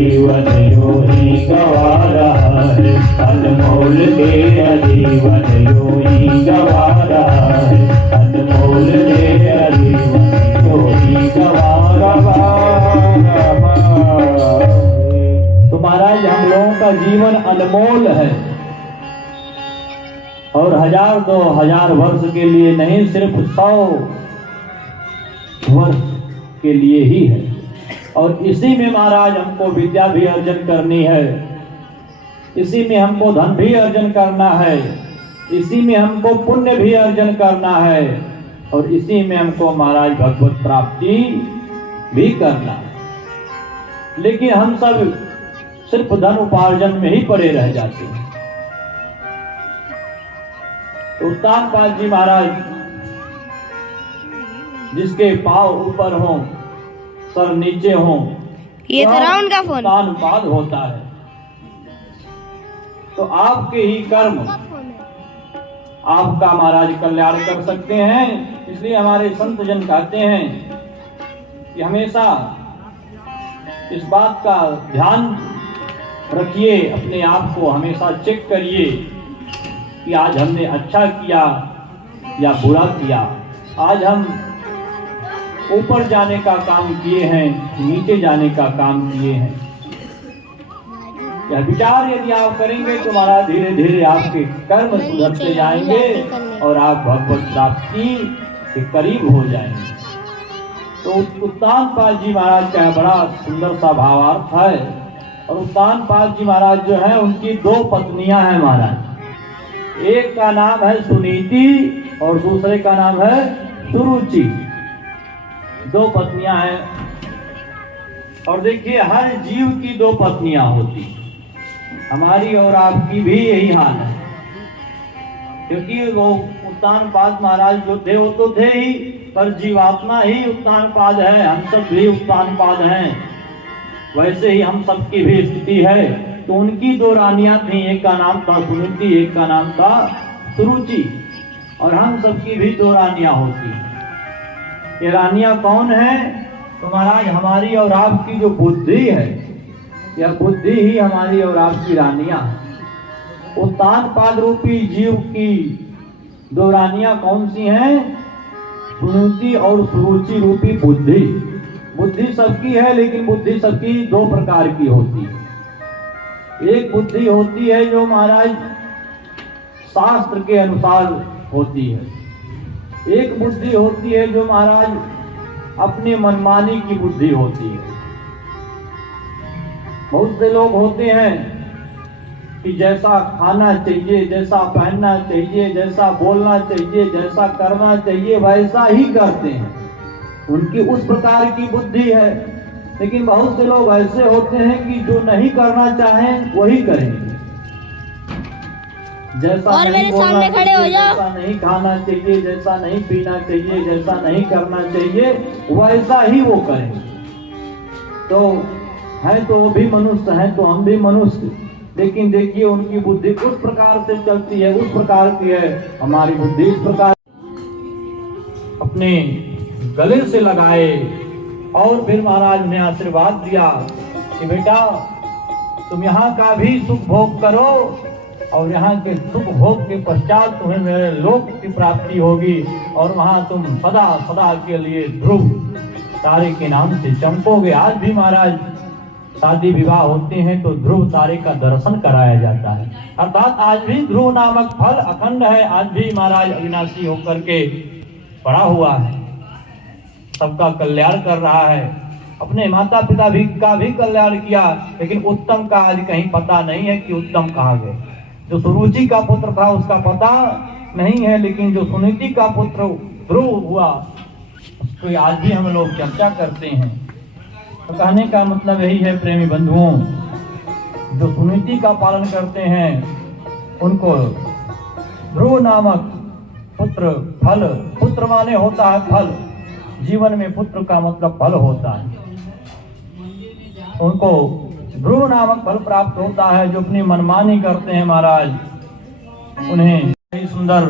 जीवन यूं ही गवा रहा है, अनमोल तेरा जीवन यूं ही गवा रहा है, अनमोल तेरा जीवन यूं ही गवा रहा है। तो महाराज हम लोगों का जीवन अनमोल है और 1000-2000 वर्ष के लिए नहीं, सिर्फ 100 वर्ष के लिए ही है। और इसी में महाराज हमको विद्या भी अर्जन करनी है, इसी में हमको धन भी अर्जन करना है, इसी में हमको पुण्य भी अर्जन करना है और इसी में हमको महाराज भगवत प्राप्ति भी करना है। लेकिन हम सब सिर्फ धन उपार्जन में ही पड़े रह जाते हैं। तो उत्तानपाद जी महाराज, जिसके पांव ऊपर हों सर नीचे हों, ये तो राउंड का फोन उत्तानपाद होता है। तो आपके ही कर्म आपका महाराज कल्याण कर सकते हैं। इसलिए हमारे संत जन कहते हैं कि हमेशा इस बात का ध्यान रखिए, अपने आप को हमेशा चेक करिए कि आज हमने अच्छा किया या बुरा किया, आज हम ऊपर जाने का काम किए हैं, नीचे जाने का काम किए हैं। यह विचार यदि आप करेंगे तो महाराज धीरे धीरे आपके कर्म सुधरते जाएंगे और आप भगवत प्राप्ति के करीब हो जाएंगे। तो उत्तानपाद जी महाराज का बड़ा सुंदर सा भावार्थ है। और उत्तानपाद जी महाराज जो है, उनकी 2 पत्नियां हैं महाराज। एक का नाम है सुनीति और दूसरे का नाम है सुरुचि। 2 पत्नियां हैं। और देखिए हर जीव की 2 पत्नियां होती, हमारी और आपकी भी यही हाल है। क्योंकि वो उत्तानपाद महाराज जो थे वो तो थे ही, पर जीवात्मा ही उत्तानपाद है, हम सब भी उत्तानपाद हैं। वैसे ही हम सबकी भी स्थिति है। तो उनकी 2 रानियां थी, एक का नाम था सुनीति, एक का नाम था सुरुचि। और हम सबकी भी 2 रानियां होती हैं। ये रानियां कौन है? तो महाराज हमारी और आपकी जो बुद्धि है, यह बुद्धि ही हमारी और आपकी रानियां है। उत्तानपाद रूपी जीव की 2 रानियां कौन सी हैं? सुनीति और सुरुचि रूपी बुद्धि। बुद्धि सबकी है, लेकिन बुद्धि सबकी 2 प्रकार की होती है। एक बुद्धि होती है जो महाराज शास्त्र के अनुसार होती है, एक बुद्धि होती है जो महाराज अपने मनमानी की बुद्धि होती है। बहुत से लोग होते हैं कि जैसा खाना चाहिए, जैसा पहनना चाहिए, जैसा बोलना चाहिए, जैसा करना चाहिए, वैसा ही करते हैं। उनकी उस प्रकार की बुद्धि है। लेकिन बहुत से लोग ऐसे होते हैं कि जो नहीं करना चाहें वही करेंगे। जैसा और नहीं मेरे बोलना सामने खड़े हो चाहिए, जाओ। जैसा नहीं खाना चाहिए, जैसा नहीं पीना चाहिए, जैसा नहीं करना चाहिए, वैसा ही वो करेंगे। तो है तो वो भी मनुष्य हैं, तो हम भी मनुष्य। लेकिन देखिए उनकी बुद्धि उस प्रकार से चलती है, उस प्रकार की है। हमारी बुद्धि इस प्रकार अपने गले से लगाए और फिर महाराज ने आशीर्वाद दिया कि बेटा तुम यहाँ का भी सुख भोग करो और यहाँ के सुख भोग के पश्चात तुम्हें मेरे लोक की प्राप्ति होगी और वहाँ तुम सदा सदा के लिए ध्रुव तारे के नाम से चमकोगे। आज भी महाराज शादी विवाह होते हैं तो ध्रुव तारे का दर्शन कराया जाता है। अर्थात आज भी ध्रुव नामक फल अखंड है, आज भी महाराज अविनाशी होकर के पड़ा हुआ है, सबका कल्याण कर रहा है। अपने माता पिता भी का भी कल्याण किया, लेकिन उत्तम का आज कहीं पता नहीं है कि उत्तम कहाँ गए। जो सुरुचि का पुत्र था उसका पता नहीं है, लेकिन जो सुनीति का पुत्र ध्रुव हुआ उसको आज भी हम लोग चर्चा करते हैं। तो कहने का मतलब यही है प्रेमी बंधुओं, जो सुनीति का पालन करते हैं उनको ध्रुव नामक पुत्र फल, पुत्र माने होता है फल, जीवन में पुत्र का मतलब फल होता है। उनको ध्रुव नामक फल प्राप्त होता है। जो अपनी मनमानी करते हैं महाराज, उन्हें सुंदर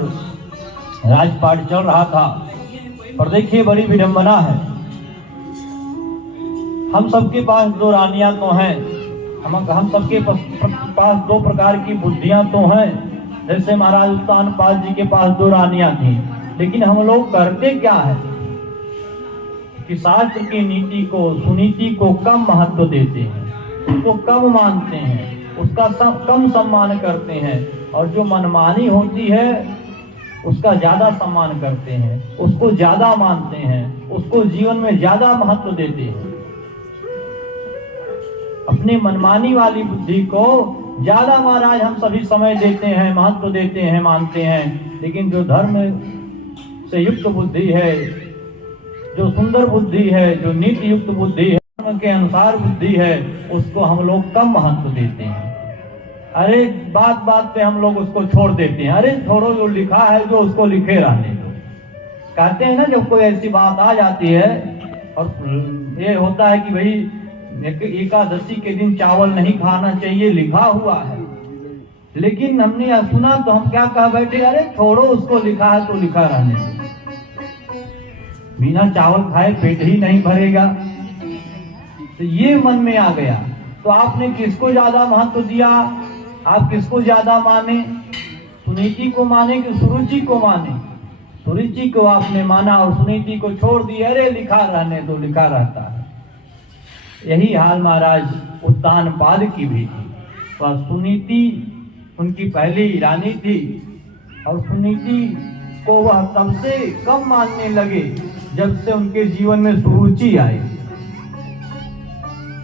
राजपाट चल रहा था, पर देखिए बड़ी विडंबना है। हम सबके पास 2 रानियां तो हैं, हम सबके पास दो प्रकार की बुद्धियां तो हैं। जैसे महाराज उत्तान पाल जी के पास 2 रानियां थी, लेकिन हम लोग करते क्या है कि शास्त्र की नीति को, सुनीति को कम महत्व देते हैं, उसको कम मानते हैं, उसका कम सम्मान करते हैं, और जो मनमानी होती है उसका ज्यादा सम्मान करते हैं, उसको ज्यादा मानते हैं, उसको जीवन में ज्यादा महत्व देते हैं। अपनी मनमानी वाली बुद्धि को ज्यादा महाराज हम सभी समय देते हैं, महत्व देते हैं, मानते हैं। लेकिन जो धर्म से युक्त बुद्धि है, जो सुंदर बुद्धि है, जो नीति युक्त बुद्धि है, धर्म के अनुसार बुद्धि है, उसको हम लोग कम महत्व देते हैं। अरे बात बात पे हम लोग उसको छोड़ देते हैं। अरे छोड़ो, जो लिखा है जो उसको लिखे रहने दो। कहते हैं ना, जब कोई ऐसी बात आ जाती है और ये होता है कि भाई एकादशी के दिन चावल नहीं खाना चाहिए, लिखा हुआ है, लेकिन हमने यह सुना तो हम क्या कह बैठे, अरे छोड़ो उसको, लिखा है तो लिखा रहने दो। बिना चावल खाए पेट ही नहीं भरेगा। तो ये मन में आ गया। तो आपने किसको ज्यादा महत्व दिया? आप किसको ज्यादा माने? सुनीति को माने कि सुरुचि को माने? सुरुचि को आपने माना और सुनीति को छोड़ दिया। अरे लिखा रहने दो, लिखा रहता है। यही हाल महाराज उत्तान पाद की भी थी। वह सुनीति उनकी पहली रानी थी, और सुनीति को वह तब से कम मानने लगे जब से उनके जीवन में सुरुचि आई।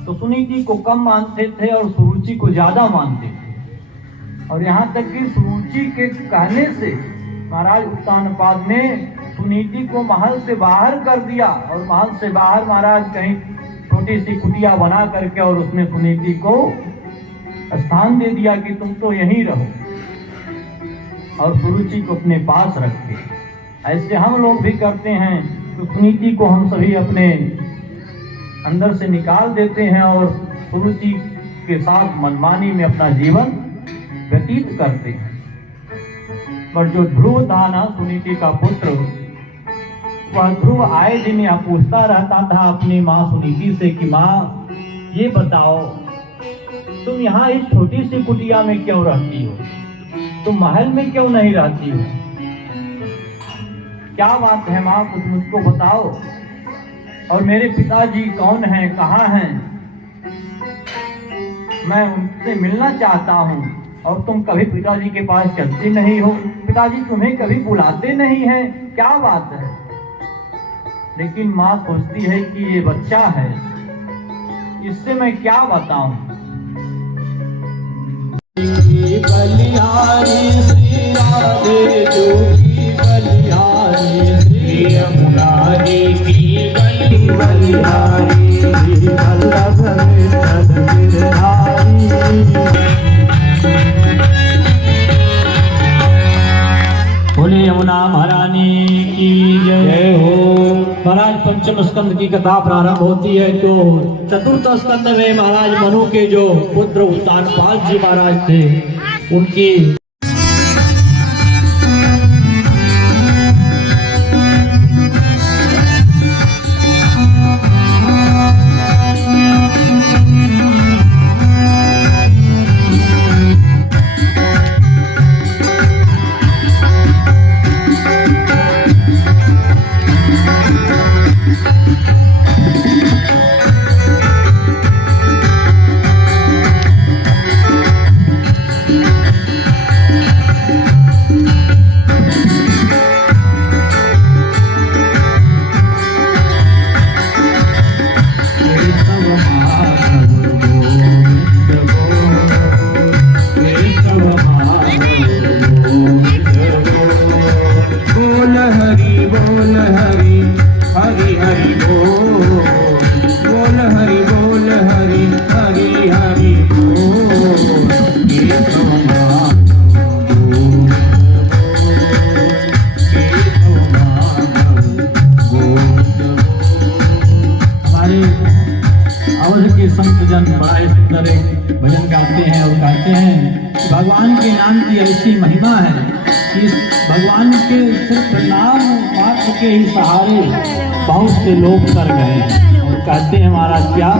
तो सुनीति को कम मानते थे और सुरुचि को ज्यादा मानते थे। और यहाँ तक कि सुरुचि के कहने से महाराज उत्तान पाद ने सुनीति को महल से बाहर कर दिया, और महल से बाहर महाराज कहीं छोटी सी कुटिया बना करके और उसमें सुनीति को स्थान दे दिया कि तुम तो यहीं रहो, और सुरुचि को अपने पास रखे। ऐसे हम लोग भी करते हैं। तो सुनीति को हम सभी अपने अंदर से निकाल देते हैं और सुरुचि के साथ मनमानी में अपना जीवन व्यतीत करते हैं। पर जो ध्रुव था ना, सुनीति का पुत्र, वह ध्रुव आए दिन यह पूछता रहता था अपनी माँ सुनीति से कि माँ ये बताओ, तुम यहाँ इस छोटी सी कुटिया में क्यों रहती हो? तुम महल में क्यों नहीं रहती हो? क्या बात है माँ, कुछ मुझको बताओ। और मेरे पिताजी कौन हैं, कहाँ हैं? मैं उनसे मिलना चाहता हूँ, और तुम कभी पिताजी के पास चलती नहीं हो, पिताजी तुम्हें कभी बुलाते नहीं हैं, क्या बात है? लेकिन माँ सोचती है कि ये बच्चा है, इससे मैं क्या बताऊं। बलिहारी श्री राधे जोगी बलिहारी श्री मुरारी की बलिहारी श्री वल्लभ गिरधारी। बोले यमुना महारानी की जय हो। महाराज पंचम स्कंद की कथा प्रारंभ होती है। तो चतुर्थ स्कंद में महाराज मनु के जो पुत्र उत्तान पाद जी महाराज थे, उनकी संतजन बड़ा ही सुंदर एक भजन गाते हैं और गाते हैं कि भगवान के नाम की ऐसी महिमा है कि इस भगवान के सिर्फ नाम मात्र के ही सहारे बहुत से लोग कर गए। और कहते हैं महाराज क्या,